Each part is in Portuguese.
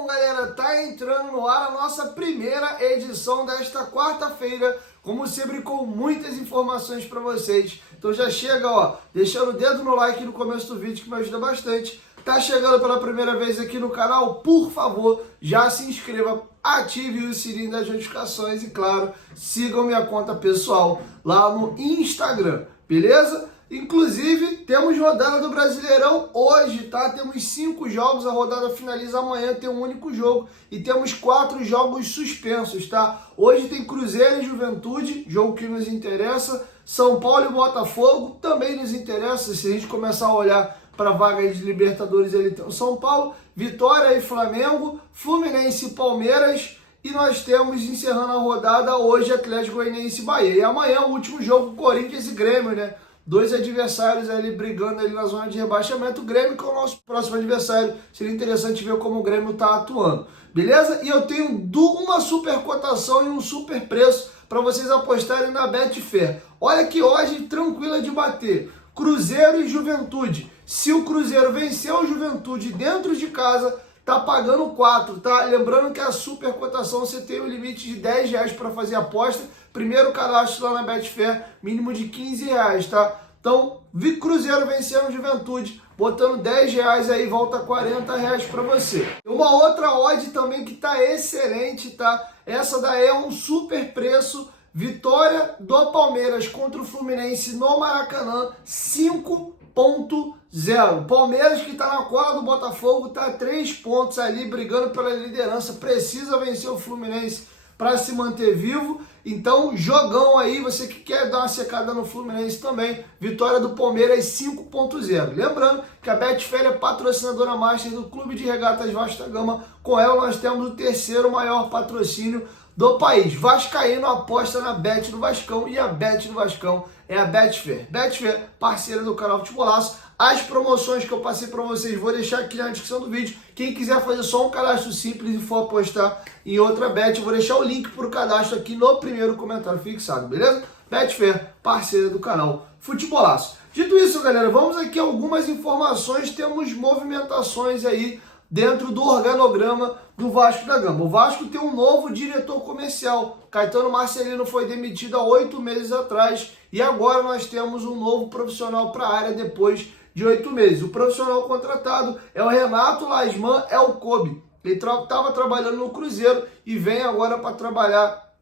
Bom, galera, tá entrando no ar a nossa primeira edição desta quarta-feira, como sempre com muitas informações para vocês. Então já chega, ó, deixando o dedo no like no começo do vídeo que me ajuda bastante. Tá chegando pela primeira vez aqui no canal, por favor, já se inscreva, ative o sininho das notificações e, claro, sigam minha conta pessoal lá no Instagram, beleza? Inclusive, temos rodada do Brasileirão hoje, tá? Temos 5 jogos, a rodada finaliza amanhã, tem um único jogo. E temos 4 jogos suspensos, tá? Hoje tem Cruzeiro e Juventude, jogo que nos interessa. São Paulo e Botafogo também nos interessa. Se a gente começar a olhar para a vaga de Libertadores, ele tem o São Paulo, Vitória e Flamengo, Fluminense e Palmeiras. E nós temos, encerrando a rodada, hoje Atlético Goianiense e Bahia. E amanhã o último jogo, Corinthians e Grêmio, né? 2 adversários ali brigando ali na zona de rebaixamento. O Grêmio, que é o nosso próximo adversário, seria interessante ver como o Grêmio está atuando, beleza? E eu tenho uma super cotação e um super preço para vocês apostarem na Betfair. Olha que hoje tranquila de bater. Cruzeiro e Juventude. Se o Cruzeiro vencer o Juventude dentro de casa, tá pagando 4, tá? Lembrando que a super cotação você tem o limite de R$10 para fazer a aposta. Primeiro cadastro lá na Betfair, mínimo de R$15, tá? Então, vi Cruzeiro vencendo o Juventude, botando R$10 aí, volta R$40 para você. Uma outra odd também que tá excelente, tá? Essa daí é um super preço. Vitória do Palmeiras contra o Fluminense no Maracanã, 5.0. Palmeiras, que está na cola do Botafogo, está a 3 pontos ali, brigando pela liderança, precisa vencer o Fluminense para se manter vivo. Então, jogão aí, você que quer dar uma secada no Fluminense também, vitória do Palmeiras 5.0. Lembrando que a Betfair é patrocinadora master do Clube de Regatas Vasco da Gama. Com ela nós temos o terceiro maior patrocínio do país. Vascaíno aposta na Bet do Vascão e a Bet do Vascão é a Betfair. Betfair, parceira do canal Futebolaço. As promoções que eu passei para vocês, vou deixar aqui na descrição do vídeo. Quem quiser fazer só um cadastro simples e for apostar em outra bet, eu vou deixar o link para o cadastro aqui no primeiro comentário fixado, beleza? Betfair, parceira do canal Futebolaço. Dito isso, galera, vamos aqui a algumas informações. Temos movimentações aí dentro do organograma do Vasco da Gama. O Vasco tem um novo diretor comercial. Caetano Marcelino foi demitido há 8 meses atrás e agora nós temos um novo profissional para a área depois de 8 meses. O profissional contratado é o Renato Lasman El Kobi. Ele estava trabalhando no Cruzeiro e vem agora para trabalhar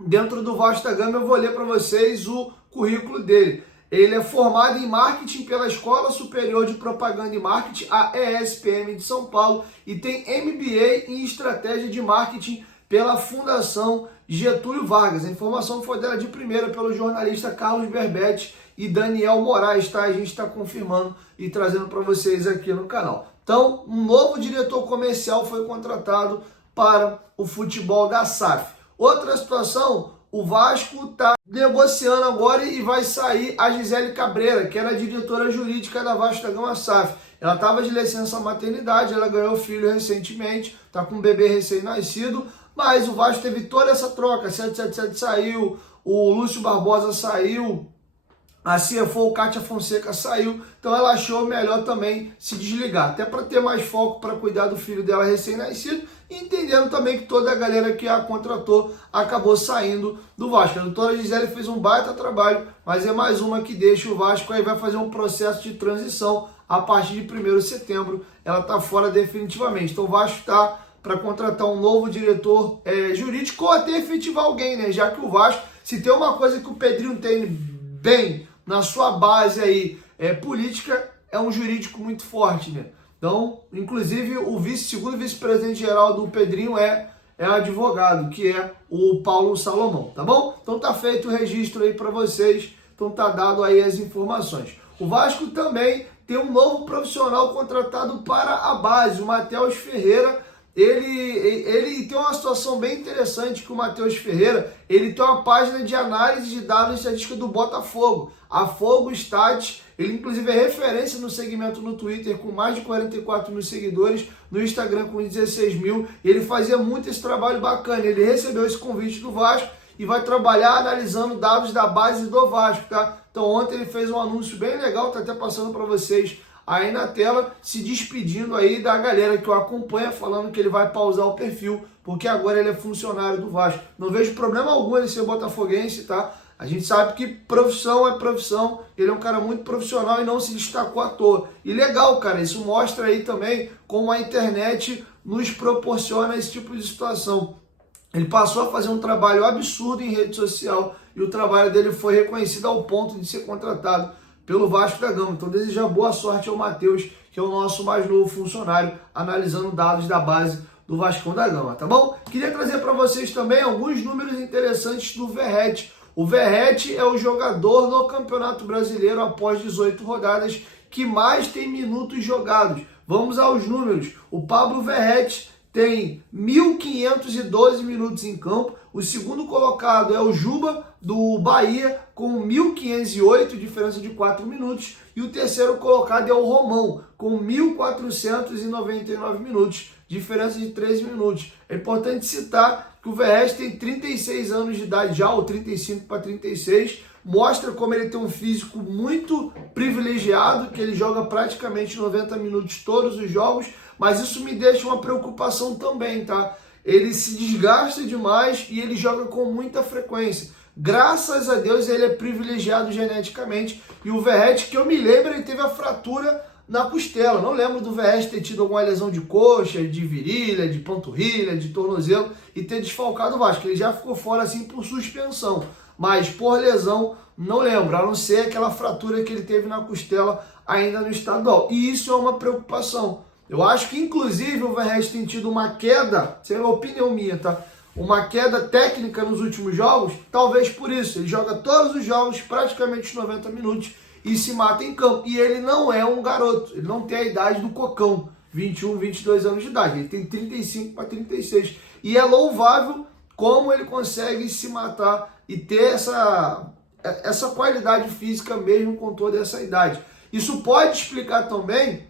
dentro do Vasco da Gama. Eu vou ler para vocês o currículo dele. Ele é formado em marketing pela Escola Superior de Propaganda e Marketing, a ESPM de São Paulo, e tem MBA em Estratégia de Marketing pela Fundação Getúlio Vargas. A informação foi dela de primeira pelo jornalista Carlos Berbetti e Daniel Moraes, tá? A gente está confirmando e trazendo para vocês aqui no canal. Então, um novo diretor comercial foi contratado para o futebol da SAF. Outra situação, o Vasco está negociando agora e vai sair a Gisele Cabreira, que era a diretora jurídica da Vasco da Gama SAF. Ela estava de licença maternidade, ela ganhou filho recentemente, está com um bebê recém-nascido, mas o Vasco teve toda essa troca. 777 saiu, o Lúcio Barbosa saiu, a CFO, Kátia Fonseca, saiu, então ela achou melhor também se desligar, até para ter mais foco para cuidar do filho dela recém-nascido, e entendendo também que toda a galera que a contratou acabou saindo do Vasco. A doutora Gisele fez um baita trabalho, mas é mais uma que deixa o Vasco, aí vai fazer um processo de transição a partir de 1º de setembro, ela está fora definitivamente. Então o Vasco está para contratar um novo diretor jurídico ou até efetivar alguém, né? Já que o Vasco, se tem uma coisa que o Pedrinho tem bem na sua base aí política, é um jurídico muito forte, né? Então, inclusive, o segundo vice-presidente geral do Pedrinho é advogado, que é o Paulo Salomão, tá bom? Então tá feito o registro aí para vocês, então tá dado aí as informações. O Vasco também tem um novo profissional contratado para a base, o Matheus Ferreira. Ele tem uma situação bem interessante, que o Matheus Ferreira, ele tem uma página de análise de dados estatística do Botafogo, a Fogo Stats. Ele inclusive é referência no segmento no Twitter, com mais de 44 mil seguidores, no Instagram com 16 mil, e ele fazia muito esse trabalho bacana. Ele recebeu esse convite do Vasco e vai trabalhar analisando dados da base do Vasco, tá? Então ontem ele fez um anúncio bem legal, tá até passando para vocês aí na tela, se despedindo aí da galera que o acompanha, falando que ele vai pausar o perfil, porque agora ele é funcionário do Vasco. Não vejo problema algum ele ser botafoguense, tá? A gente sabe que profissão é profissão, ele é um cara muito profissional e não se destacou à toa. E legal, cara, isso mostra aí também como a internet nos proporciona esse tipo de situação. Ele passou a fazer um trabalho absurdo em rede social e o trabalho dele foi reconhecido ao ponto de ser contratado pelo Vasco da Gama. Então desejar boa sorte ao Matheus, que é o nosso mais novo funcionário, analisando dados da base do Vascão da Gama, tá bom? Queria trazer para vocês também alguns números interessantes do Verratti. O Verratti é o jogador no Campeonato Brasileiro após 18 rodadas que mais tem minutos jogados. Vamos aos números. O Pablo Verratti tem 1.512 minutos em campo. O segundo colocado é o Juba, do Bahia, com 1.508, diferença de 4 minutos. E o terceiro colocado é o Romão, com 1.499 minutos, diferença de 13 minutos. É importante citar que o Verratti tem 36 anos de idade já, ou 35 para 36, mostra como ele tem um físico muito privilegiado, que ele joga praticamente 90 minutos todos os jogos, mas isso me deixa uma preocupação também, tá? Ele se desgasta demais e ele joga com muita frequência. Graças a Deus ele é privilegiado geneticamente, e o Verratti, que eu me lembro, ele teve a fratura na costela. Não lembro do Verratti ter tido alguma lesão de coxa, de virilha, de panturrilha, de tornozelo e ter desfalcado o Vasco. Ele já ficou fora assim por suspensão, mas por lesão não lembro, a não ser aquela fratura que ele teve na costela ainda no estadual. E isso é uma preocupação. Eu acho que inclusive o Verratti tem tido uma queda, isso é uma opinião minha, tá? Uma queda técnica nos últimos jogos, talvez por isso. Ele joga todos os jogos, praticamente 90 minutos, e se mata em campo. E ele não é um garoto, ele não tem a idade do Cocão, 21, 22 anos de idade. Ele tem 35 para 36. E é louvável como ele consegue se matar e ter essa qualidade física mesmo com toda essa idade. Isso pode explicar também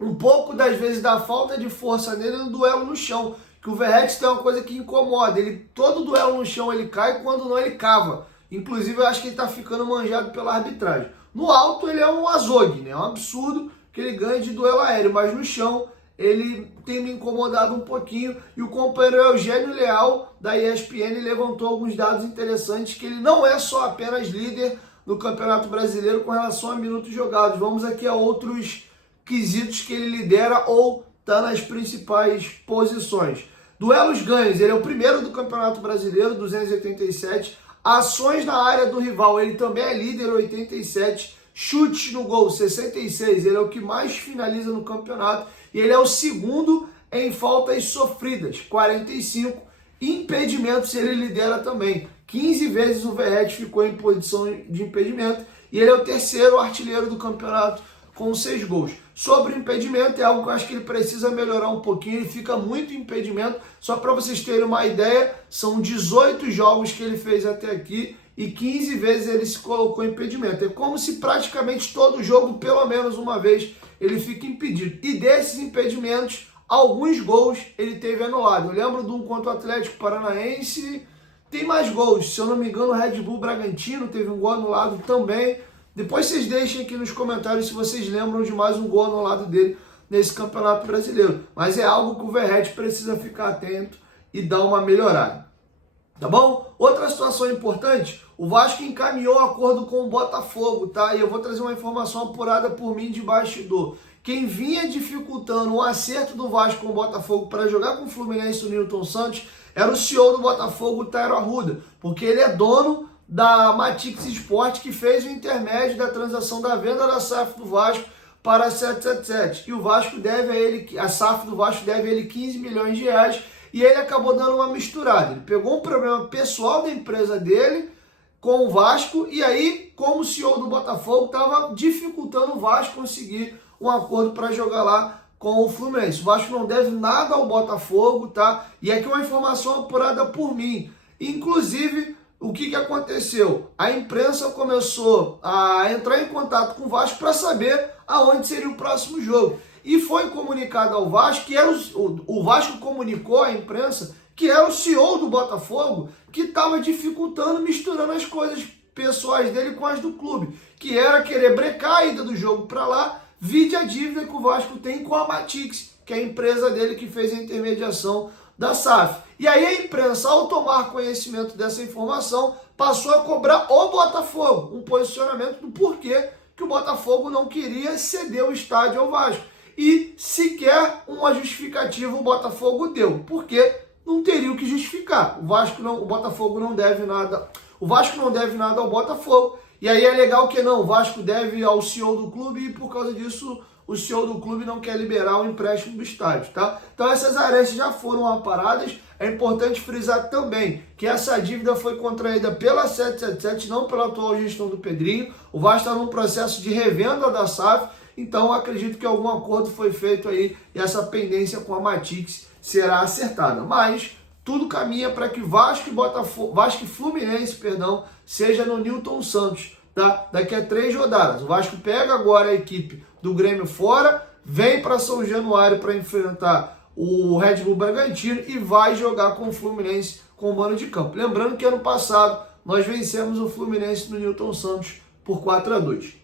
um pouco, das vezes, da falta de força nele no duelo no chão. Que o Verratti tem uma coisa que incomoda. Todo duelo no chão ele cai, quando não ele cava. Inclusive eu acho que ele está ficando manjado pela arbitragem. No alto ele é um azogue, né? É um absurdo que ele ganha de duelo aéreo, mas no chão ele tem me incomodado um pouquinho. E o companheiro Eugênio Leal, da ESPN, levantou alguns dados interessantes, que ele não é só apenas líder no Campeonato Brasileiro com relação a minutos jogados. Vamos aqui a outros quesitos que ele lidera ou está nas principais posições. Duelos ganhos, ele é o primeiro do Campeonato Brasileiro, 287. Ações na área do rival, ele também é líder, 87. Chutes no gol, 66. Ele é o que mais finaliza no campeonato. E ele é o segundo em faltas sofridas, 45. Impedimentos, ele lidera também. 15 vezes o Verratti ficou em posição de impedimento. E ele é o terceiro artilheiro do campeonato, com 6 gols. Sobre o impedimento, é algo que eu acho que ele precisa melhorar um pouquinho. Ele fica muito impedimento. Só para vocês terem uma ideia, são 18 jogos que ele fez até aqui e 15 vezes ele se colocou em impedimento. É como se praticamente todo jogo, pelo menos uma vez, ele fica impedido. E desses impedimentos, alguns gols ele teve anulado. Eu lembro de um contra o Atlético Paranaense. Tem mais gols. Se eu não me engano, o Red Bull Bragantino teve um gol anulado também. Depois vocês deixem aqui nos comentários se vocês lembram de mais um gol anulado dele nesse Campeonato Brasileiro. Mas é algo que o Verratti precisa ficar atento e dar uma melhorada. Tá bom? Outra situação importante, o Vasco encaminhou acordo com o Botafogo, tá? E eu vou trazer uma informação apurada por mim de bastidor. Quem vinha dificultando o acerto do Vasco com o Botafogo para jogar com o Fluminense, o Nilton Santos, era o CEO do Botafogo, o Tairo Arruda, porque ele é dono da Matix Sport, que fez o intermédio da transação da venda da SAF do Vasco para a 777. E o Vasco deve a ele, a SAF do Vasco deve a ele 15 milhões de reais, e ele acabou dando uma misturada. Ele pegou um problema pessoal da empresa dele com o Vasco, e aí, como CEO do Botafogo, estava dificultando o Vasco conseguir um acordo para jogar lá com o Fluminense. O Vasco não deve nada ao Botafogo, tá? E aqui uma informação apurada por mim. Inclusive, o que aconteceu? A imprensa começou a entrar em contato com o Vasco para saber aonde seria o próximo jogo. E foi comunicado ao Vasco, que era o Vasco comunicou à imprensa que era o CEO do Botafogo que estava dificultando, misturando as coisas pessoais dele com as do clube, que era querer brecar a ida do jogo para lá, vide a dívida que o Vasco tem com a Matix, que é a empresa dele que fez a intermediação da SAF. E aí a imprensa, ao tomar conhecimento dessa informação, passou a cobrar o Botafogo, um posicionamento do porquê que o Botafogo não queria ceder o estádio ao Vasco. E sequer uma justificativa o Botafogo deu, porque não teria o que justificar. O Botafogo não deve nada. O Vasco não deve nada ao Botafogo. E aí é legal que não, o Vasco deve ao CEO do clube e por causa disso o CEO do clube não quer liberar o empréstimo do estádio, tá? Então essas arestas já foram aparadas. É importante frisar também que essa dívida foi contraída pela 777, não pela atual gestão do Pedrinho. O Vasco está num processo de revenda da SAF, então acredito que algum acordo foi feito aí e essa pendência com a Matix será acertada. Mas tudo caminha para que Vasco e Fluminense, seja no Newton Santos, tá? Daqui a 3 rodadas. O Vasco pega agora a equipe do Grêmio fora, vem para São Januário para enfrentar o Red Bull Bragantino e vai jogar com o Fluminense com o mano de campo. Lembrando que ano passado nós vencemos o Fluminense no Newton Santos por 4-2.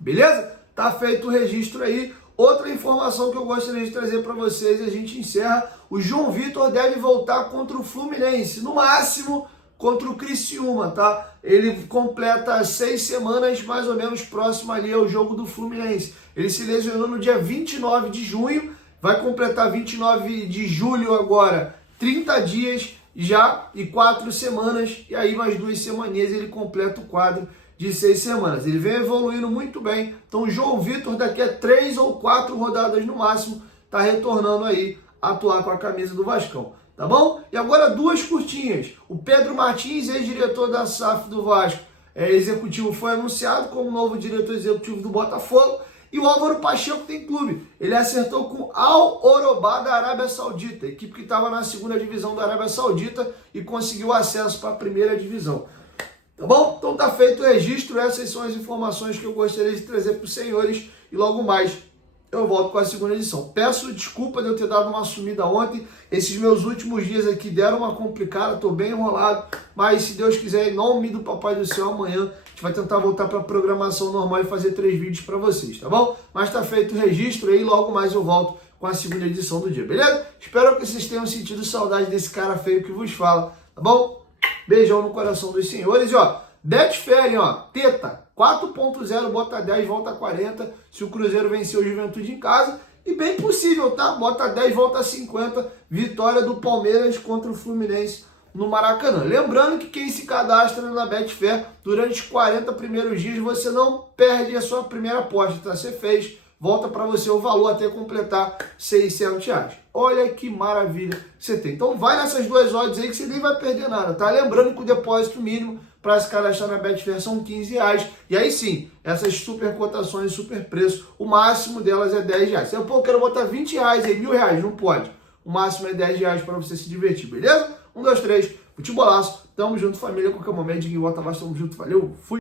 Beleza? Tá feito o registro aí. Outra informação que eu gostaria de trazer para vocês e a gente encerra: o João Vitor deve voltar contra o Fluminense, no máximo contra o Criciúma, tá? Ele completa 6 semanas mais ou menos próximo ali ao jogo do Fluminense. Ele se lesionou no dia 29 de junho, vai completar 29 de julho agora, 30 dias já e 4 semanas, e aí mais 2 semaninhas ele completa o quadro de 6 semanas. Ele vem evoluindo muito bem, então o João Vitor daqui a 3 ou 4 rodadas no máximo está retornando aí a atuar com a camisa do Vascão, tá bom? E agora 2 curtinhas. O Pedro Martins, ex-diretor da SAF do Vasco, executivo, foi anunciado como novo diretor executivo do Botafogo. E o Álvaro Pacheco tem clube. Ele acertou com Al Orobá da Arábia Saudita, equipe que estava na 2ª divisão da Arábia Saudita e conseguiu acesso para a 1ª divisão. Tá bom? Então tá feito o registro. Essas são as informações que eu gostaria de trazer para os senhores. E logo mais eu volto com a 2ª edição. Peço desculpa de eu ter dado uma sumida ontem. Esses meus últimos dias aqui deram uma complicada, estou bem enrolado. Mas se Deus quiser, em nome do Papai do Céu, amanhã a gente vai tentar voltar para a programação normal e fazer 3 vídeos para vocês, tá bom? Mas tá feito o registro aí, logo mais eu volto com a 2ª edição do dia, beleza? Espero que vocês tenham sentido saudade desse cara feio que vos fala, tá bom? Beijão no coração dos senhores e ó, Betfair, ó, teta, 4.0, bota 10, volta 40, se o Cruzeiro vencer o Juventude em casa, e bem possível, tá? Bota 10, volta 50, vitória do Palmeiras contra o Fluminense no Maracanã. Lembrando que quem se cadastra na Betfair, durante os 40 primeiros dias, você não perde a sua primeira aposta, tá? Você fez, volta para você o valor até completar R$600. Olha que maravilha você tem. Então vai nessas 2 odds aí que você nem vai perder nada, tá? Lembrando que o depósito mínimo para se cadastrar na Betfair são R$15. E aí sim, essas super cotações, super preço, o máximo delas é R$10. Você, pô, eu quero botar R$20 aí, R$1.000, não pode. O máximo é R$10 para você se divertir, beleza? 1, 2, 3, futebolaço. Tamo junto, família. Qualquer momento, de volta abaixo, tamo junto. Valeu, fui.